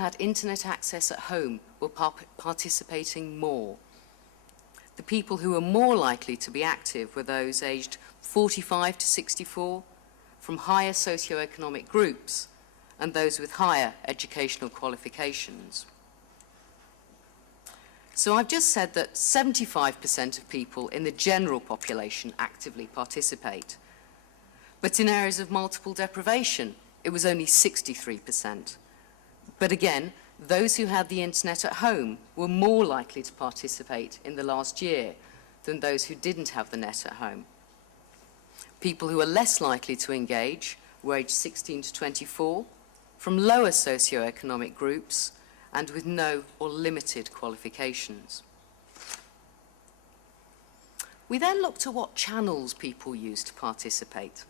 had internet access at home were participating more. The people who were more likely to be active were those aged 45 to 64, from higher socioeconomic groups, and those with higher educational qualifications. So I've just said that 75% of people in the general population actively participate. But in areas of multiple deprivation, it was only 63%. But again, those who had the internet at home were more likely to participate in the last year than those who didn't have the net at home. People who were less likely to engage were aged 16 to 24, from lower socioeconomic groups, and with no or limited qualifications. We then looked at what channels people used to participate.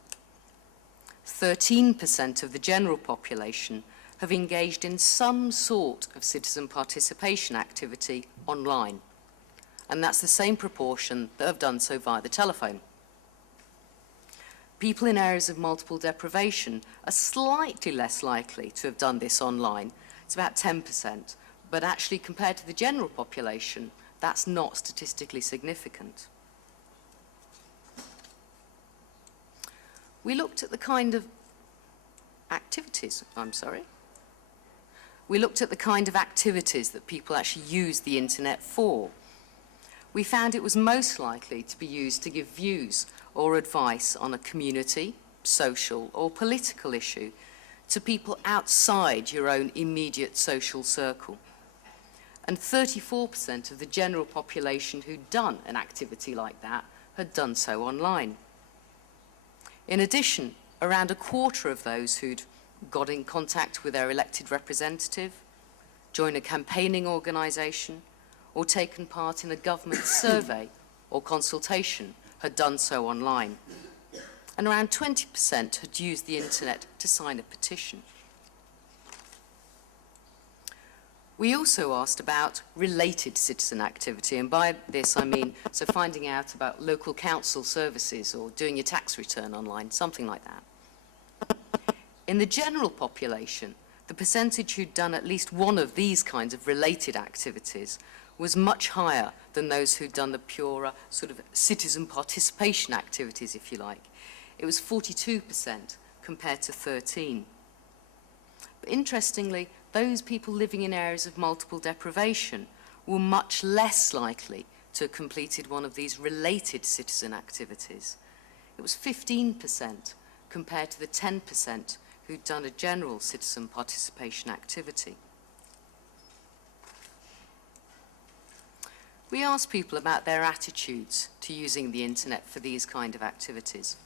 13% of the general population have engaged in some sort of citizen participation activity online, and that's the same proportion that have done so via the telephone. People in areas of multiple deprivation are slightly less likely to have done this online. It's about 10%, but actually compared to the general population, that's not statistically significant. We looked at the kind of activities, We looked at the kind of activities that people actually use the internet for. We found it was most likely to be used to give views or advice on a community, social, or political issue to people outside your own immediate social circle. And 34% of the general population who'd done an activity like that had done so online. In addition, around a quarter of those who'd got in contact with their elected representative, joined a campaigning organisation, or taken part in a government survey or consultation had done so online. And around 20% had used the internet to sign a petition. We also asked about related citizen activity, and by this I mean finding out about local council services or doing your tax return online, something like that. In the general population, the percentage who'd done at least one of these kinds of related activities was much higher than those who'd done the purer sort of citizen participation activities, if you like. It was 42% compared to 13%. But interestingly, those people living in areas of multiple deprivation were much less likely to have completed one of these related citizen activities. It was 15% compared to the 10% who'd done a general citizen participation activity. We asked people about their attitudes to using the internet for these kind of activities.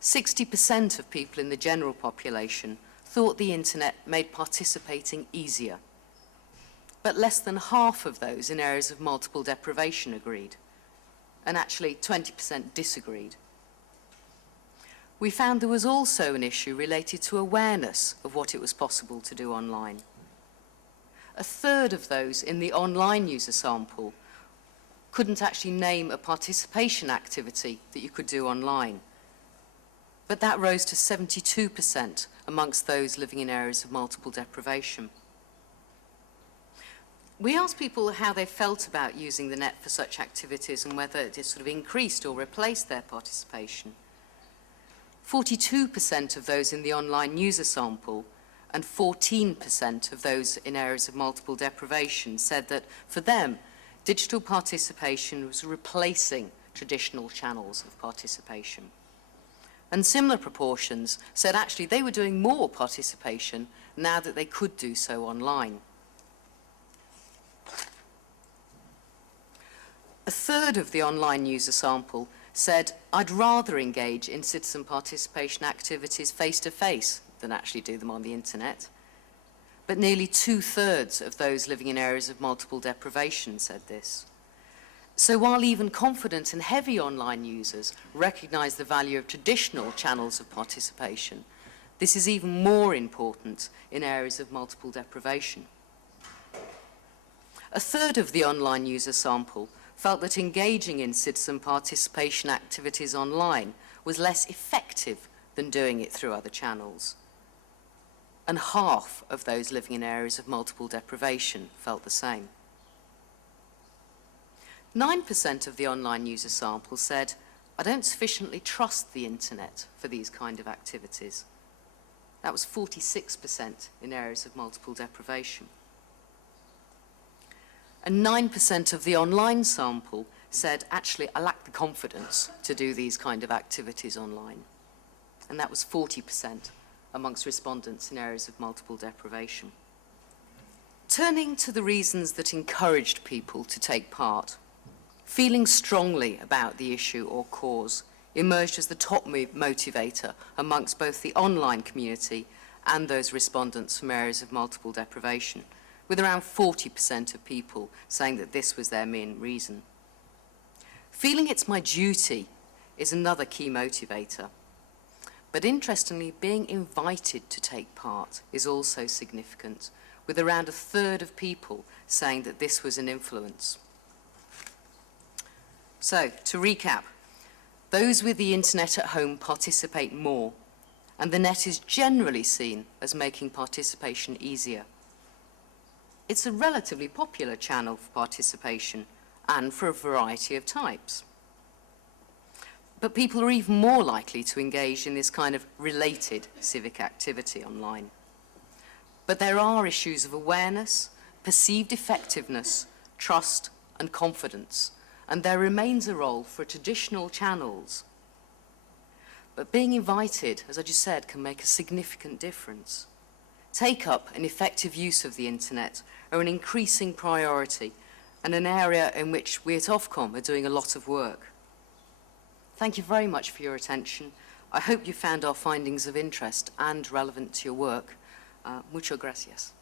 60% of people in the general population thought the internet made participating easier, but less than half of those in areas of multiple deprivation agreed, and actually 20% disagreed. We found there was also an issue related to awareness of what it was possible to do online. A third of those in the online user sample couldn't actually name a participation activity that you could do online. But that rose to 72% amongst those living in areas of multiple deprivation. We asked people how they felt about using the net for such activities and whether it sort of increased or replaced their participation. 42% of those in the online user sample and 14% of those in areas of multiple deprivation said that for them, digital participation was replacing traditional channels of participation. And similar proportions said actually they were doing more participation now that they could do so online. A third of the online user sample said, I'd rather engage in citizen participation activities face-to-face than actually do them on the internet. But nearly 2/3 of those living in areas of multiple deprivation said this. So while even confident and heavy online users recognize the value of traditional channels of participation, this is even more important in areas of multiple deprivation. A third of the online user sample felt that engaging in citizen participation activities online was less effective than doing it through other channels. and half of those living in areas of multiple deprivation felt the same. 9% of the online user sample said, "I don't sufficiently trust the internet for these kind of activities." That was 46% in areas of multiple deprivation. And 9% of the online sample said, "Actually, I lack the confidence to do these kind of activities online." And that was 40% amongst respondents in areas of multiple deprivation. Turning to the reasons that encouraged people to take part, feeling strongly about the issue or cause emerged as the top motivator amongst both the online community and those respondents from areas of multiple deprivation, with around 40% of people saying that this was their main reason. Feeling it's my duty is another key motivator. But interestingly, being invited to take part is also significant, with around a third of people saying that this was an influence. So, to recap, those with the internet at home participate more, and the net is generally seen as making participation easier. It's a relatively popular channel for participation, and for a variety of types. But people are even more likely to engage in this kind of related civic activity online. But there are issues of awareness, perceived effectiveness, trust, and confidence, and there remains a role for traditional channels. But being invited, as I just said, can make a significant difference. Take-up and effective use of the internet are an increasing priority and an area in which we at Ofcom are doing a lot of work. Thank you very much for your attention. I hope you found our findings of interest and relevant to your work. Muchas gracias.